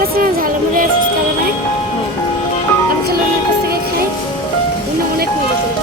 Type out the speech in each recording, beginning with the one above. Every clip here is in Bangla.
বলেছে না ঝালমুড়ি আর ফুচকা বানায়, আমি চলো ওনার কাছ থেকে খাই। উনি অনেক মজা করে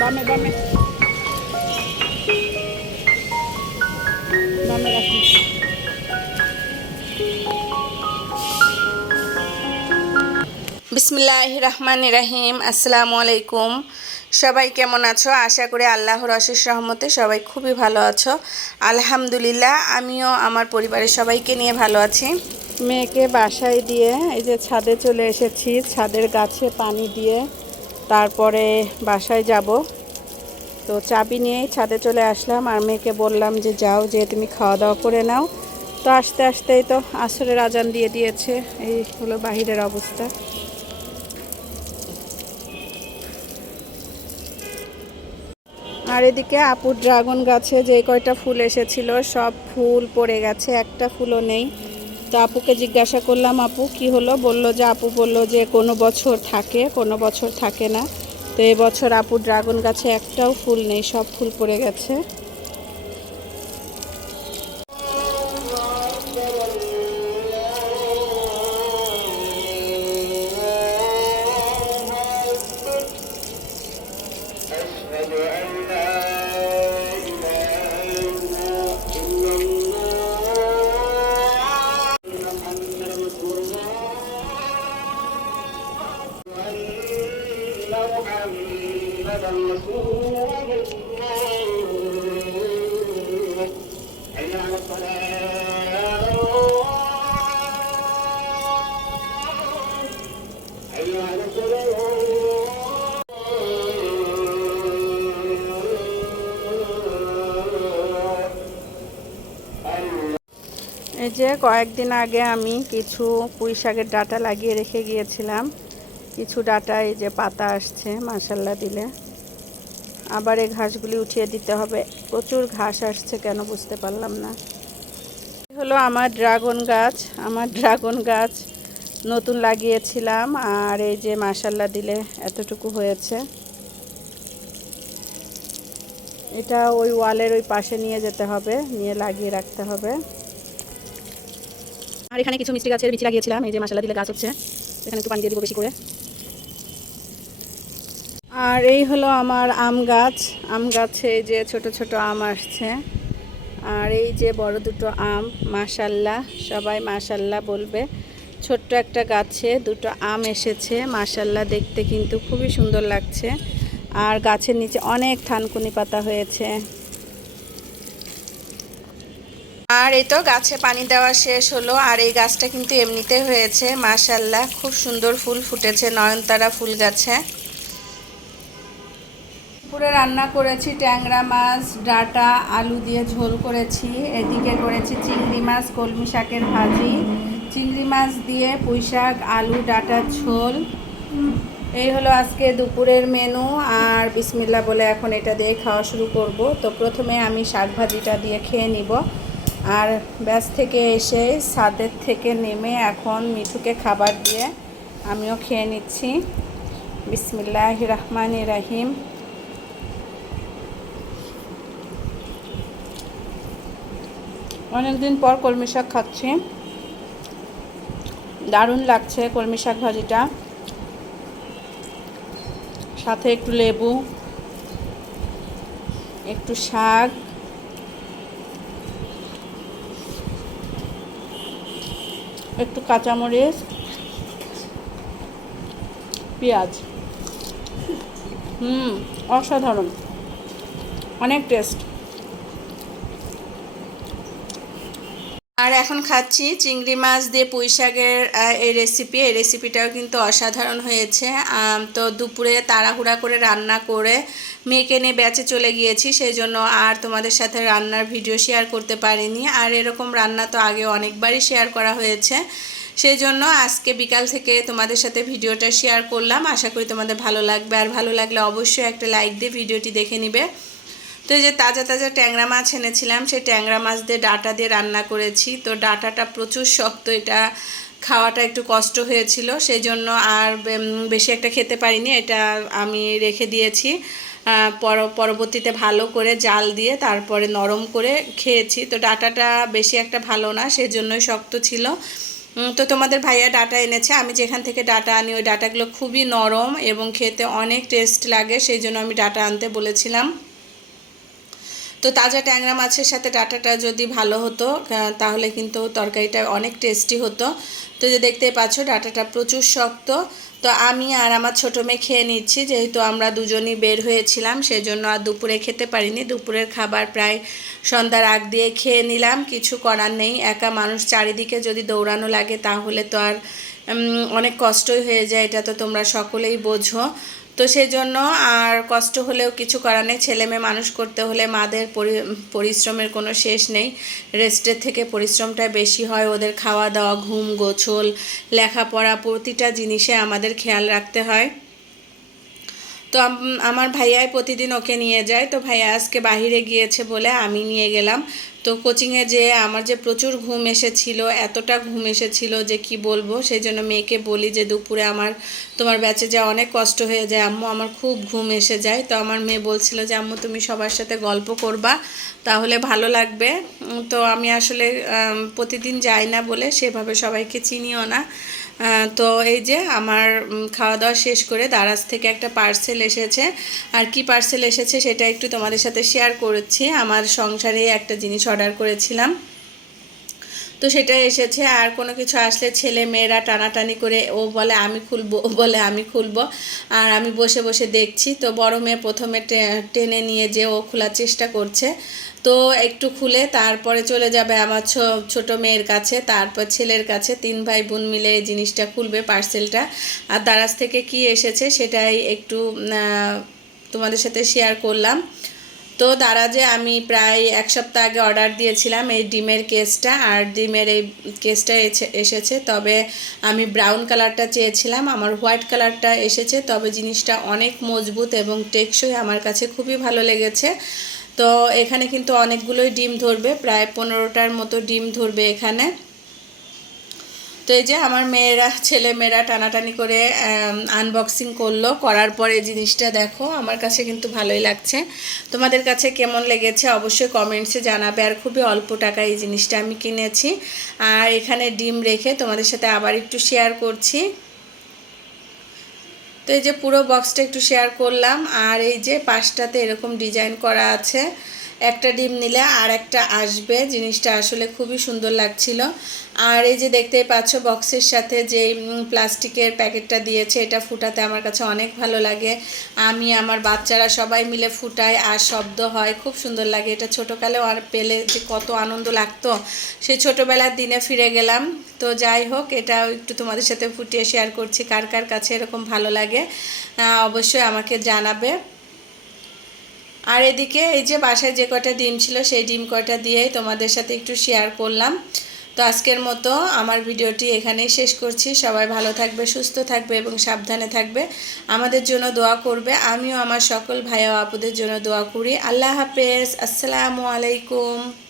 বামে বামে বামে রাখি। বিসমিল্লাহির রহমানির রহিম। আসসালামু আলাইকুম। সবাই কেমন আছো? আশা করি আল্লাহর অশেষ রহমতে সবাই খুবই ভালো আছো। আলহামদুলিল্লাহ, আমিও আমার পরিবারের সবাইকে নিয়ে ভালো আছি। মেয়েকে বাসায় দিয়ে এই যে ছাদে চলে এসেছি। ছাদের গাছে পানি দিয়ে তারপরে বাসায় যাব। তো চাবি নিয়েই ছাদে চলে আসলাম আর মেয়েকে বললাম যে যাও, যে তুমি খাওয়া দাওয়া করে নাও। তো আস্তে আস্তেই তো আসরের আজান দিয়ে দিয়েছে। এই হলো বাহিরের অবস্থা। আর এদিকে আপুর ড্রাগন গাছে যে কয়টা ফুল এসেছিল সব ফুল পড়ে গেছে, একটা ফুলও নেই। তো আপুকে জিজ্ঞাসা করলাম, আপু কি হলো? বললো যে আপু বললো যে কোনো বছর থাকে, কোনো বছর থাকে না। তো এবছর আপুর ড্রাগন গাছে একটাও ফুল নেই, সব ফুল পড়ে গেছে। এই যে কয়েকদিন আগে আমি কিছু পুঁই শাকের ডাঁটা লাগিয়ে রেখে গিয়েছিলাম। কিছু ডাঁটা এই যে পাতা আসছে, মাশাল্লাহ দিলে। আবার এই ঘাসগুলি উঠিয়ে দিতে হবে। প্রচুর ঘাস আসছে, কেন বুঝতে পারলাম না। হলো আমার ড্রাগন গাছ। আমার ড্রাগন গাছ নতুন লাগিয়েছিলাম আর এই যে মাশাল্লাহ দিলে এতটুকু হয়েছে। এটা ওই ওয়ালের ওই পাশে নিয়ে যেতে হবে, নিয়ে লাগিয়ে রাখতে হবে। আর এখানে কিছু মিষ্টি গাছের বীজ লাগিয়েছিলাম, এই যে মাশাআল্লাহ দিলে গাছ হচ্ছে। এখানে একটু পানি দিয়ে দিব বেশি করে। আর এই হলো আমার আম গাছ। আম গাছে যে ছোট ছোট আম আসছে আর এই যে বড় দুটো আম। মাশাআল্লাহ, সবাই মাশাআল্লাহ বলবে। ছোট্ট একটা গাছে দুটো আম এসেছে, মাশাআল্লাহ দেখতে কিন্তু খুবই সুন্দর লাগছে। আর গাছের নিচে অনেক থানকুনি পাতা হয়েছে। আর এই তো গাছে পানি দেওয়া শেষ হলো। আর এই গাছটা কিন্তু এমনিতে হয়েছে, মাশাআল্লাহ খুব সুন্দর ফুল ফুটেছে নয়নতারা ফুল গাছে। দুপুরে রান্না করেছি ট্যাংরা মাছ, ডাঁটা, আলু দিয়ে ঝোল করেছি। এদিকে করেছি চিংড়ি মাছ, কলমি শাকের ভাজি, চিংড়ি মাছ দিয়ে পুঁই শাক, আলু, ডাঁটার ঝোল। এই হলো আজকে দুপুরের মেনু। আর বিসমিল্লাহ বলে এখন এটা দিয়ে খাওয়া শুরু করব। তো প্রথমে আমি শাক ভাজিটা দিয়ে খেয়ে নিব। আর ব্যাস থেকে এসে ছাদের থেকে নেমে এখন মিঠুকে খাবার দিয়ে আমিও খেয়ে নিচ্ছি। বিসমিল্লাহির রহমানির রহিম। অনেকদিন পর কলমি শাক খাচ্ছি, দারুণ লাগছে কলমি শাক ভাজিটা। সাথে একটু লেবু, একটু শাক, একটু কাঁচামরিচ, পেঁয়াজ। অসাধারণ, অনেক টেস্ট। আর এখন খাচ্ছি চিংড়ি মাছ দিয়ে পুঁই শাকের এই রেসিপিটাও কিন্তু অসাধারণ হয়েছে। তো দুপুরে তাড়াহুড়া করে রান্না করে মেয়েকে নিয়ে ব্যাচে চলে গিয়েছি, সেই জন্য আর তোমাদের সাথে রান্নার ভিডিও শেয়ার করতে পারিনি। আর এরকম রান্না তো আগে অনেকবারই শেয়ার করা হয়েছে, সেই জন্য আজকে বিকাল থেকে তোমাদের সাথে ভিডিওটা শেয়ার করলাম। আশা করি তোমাদের ভালো লাগবে, আর ভালো লাগলে অবশ্যই একটা লাইক দিয়ে ভিডিওটি দেখে নিবে। তো এই যে তাজা তাজা ট্যাংরা মাছ এনেছিলাম, সেই ট্যাংরা মাছ দিয়ে ডাঁটা দিয়ে রান্না করেছি। তো ডাঁটাটা প্রচুর শক্ত, এটা খাওয়াটা একটু কষ্ট হয়েছিল, সেই জন্য আর বেশি একটা খেতে পারিনি, এটা আমি রেখে দিয়েছি। পরবর্তীতে ভালো করে জাল দিয়ে তারপরে নরম করে খেয়েছি। তো ডাঁটাটা বেশি একটা ভালো না, সেজন্যই শক্ত ছিল। তো তোমাদের ভাইয়া ডাঁটা এনেছে, আমি যেখান থেকে ডাঁটা আনি ওই ডাঁটাগুলো খুবই নরম এবং খেতে অনেক টেস্ট লাগে, সেই জন্য আমি ডাঁটা আনতে বলেছিলাম। তো তাজা ট্যাংরা মাছের সাথে ডাঁটাটা যদি ভালো হতো তাহলে কিন্তু তরকারিটা অনেক টেস্টি হতো। তো যে দেখতেই পাচ্ছ ডাঁটাটা প্রচুর শক্ত। তো আমি আর আমার ছোটো মেয়ে খেয়ে নিচ্ছি, যেহেতু আমরা দুজনই বের হয়েছিলাম, সেজন্য আর দুপুরে খেতে পারিনি। দুপুরের খাবার প্রায় সন্ধ্যার আগ দিয়ে খেয়ে নিলাম, কিছু করার নেই। একা মানুষ চারিদিকে যদি দৌড়ানো লাগে তাহলে তো আর অনেক কষ্টই হয়ে যায়, এটা তো তোমরা সকলেই বোঝো। তো সেই জন্য আর কষ্ট হলেও কিছু করার নেই, ছেলে মেয়ে মানুষ করতে হলে মাদের পরিশ্রমের কোনো শেষ নেই। রেস্টের থেকে পরিশ্রমটা বেশি হয়, ওদের খাওয়া দাওয়া, ঘুম, গোছল, লেখাপড়া প্রতিটা জিনিসে আমাদের খেয়াল রাখতে হয়। তো আমার ভাইয়াই প্রতিদিন ওকে নিয়ে যায়, তো ভাইয়া আজকে বাহিরে গিয়েছে বলে আমি নিয়ে গেলাম। তো কোচিংয়ে যে আমার যে প্রচুর ঘুম এসেছিল, এতটা ঘুম এসেছিল যে কি বলবো, সেই জন্য মেয়েকে বলি যে দুপুরে তোমার ব্যাচে যা অনেক কষ্ট হয়ে যায় আম্মু, আমার খুব ঘুম এসে যায়। তো আমার মেয়ে বলছিল যে আম্মু তুমি সবার সাথে গল্প করবা, তাহলে ভালো লাগবে। তো আমি আসলে প্রতিদিন যাই না বলে সেভাবে সবাইকে চিনিও না। তো এই যে আমার খাওয়া দাওয়া শেষ করে দারাজ থেকে একটা পার্সেল এসেছে, আর কি পার্সেল এসেছে সেটা একটু তোমাদের সাথে শেয়ার করেছি। আমার সংসারে একটা জিনিস অর্ডার করেছিলাম, তো সেটা এসেছে। আর কোনো কিছু আসলে ছেলে মেয়েরা টানাটানি করে, ও বলে আমি খুলবো, ও বলে আমি খুলবো, আর আমি বসে বসে দেখছি। তো বড় মেয়ে প্রথমে টেনে নিয়ে যে ও খোলার চেষ্টা করছে, তো একটু খুলে তারপরে চলে যাবে আমার ছোট মেয়ের কাছে, তারপর ছেলের কাছে। 3 ভাই বোন মিলে এই জিনিসটা খুলবে, পার্সেলটা। আর দারাজ থেকে কি এসেছে সেটাই একটু তোমাদের সাথে শেয়ার করলাম। তো দারাজে আমি প্রায় 1 সপ্তাহ আগে অর্ডার দিয়েছিলাম এই ডিমের কেসটা, আর ডিমের এই কেসটা এসেছে। তবে আমি ব্রাউন কালারটা চেয়েছিলাম, আমার হোয়াইট কালারটা এসেছে। তবে জিনিসটা অনেক মজবুত এবং টেকসই, আমার কাছে খুবই ভালো লেগেছে। তো এখানে কিন্তু অনেকগুলোই ডিম ধরবে, প্রায় 15টার মতো ডিম ধরবে এখানে। তো এই যে আমার ছেলে মেয়েরা টানাটানি করে আনবক্সিং করলো, করার পরে জিনিসটা দেখো, আমার কাছে কিন্তু ভালোই লাগছে। তোমাদের কাছে কেমন লেগেছে অবশ্যই কমেন্টসে জানাবে। আর খুবই অল্প টাকায় এই জিনিসটা আমি কিনেছি। আর এখানে ডিম রেখে তোমাদের সাথে আবার একটু শেয়ার করছি। তো এই যে পুরো বক্সটা একটু শেয়ার করলাম। আর এই যে পাশটাতে এরকম ডিজাইন করা আছে, একটা ডিম নিলে আর একটা আসবে, জিনিসটা আসলে খুবই সুন্দর লাগছিল। আর এই যে দেখতেই পাচ্ছ বক্সের সাথে যে প্লাস্টিকের প্যাকেটটা দিয়েছে, এটা ফুটাতে আমার কাছে অনেক ভালো লাগে। আমি আমার বাচ্চারা সবাই মিলে ফুটাই, আর শব্দ হয়, খুব সুন্দর লাগে। এটা ছোটোকালেও আর পেলে যে কত আনন্দ লাগতো, সেই ছোটোবেলার দিনে ফিরে গেলাম। তো যাই হোক, এটা একটু তোমাদের সাথে ফুটিয়ে শেয়ার করছি। কার কার কাছে এরকম ভালো লাগে অবশ্যই আমাকে জানাবে। আর এদিকে এই যে বাসায় যে কয়টা ডিম ছিল সেই ডিম কয়টা দিয়েই তোমাদের সাথে একটু শেয়ার করলাম। তো আজকের মতো আমার ভিডিওটি এখানেই শেষ করছি। সবাই ভালো থাকবে, সুস্থ থাকবে এবং সাবধানে থাকবে, আমাদের জন্য দোয়া করবে। আমিও আমার সকল ভাই ও আপুদের জন্য দোয়া করি। আল্লাহ হাফেজ, আসসালামু আলাইকুম।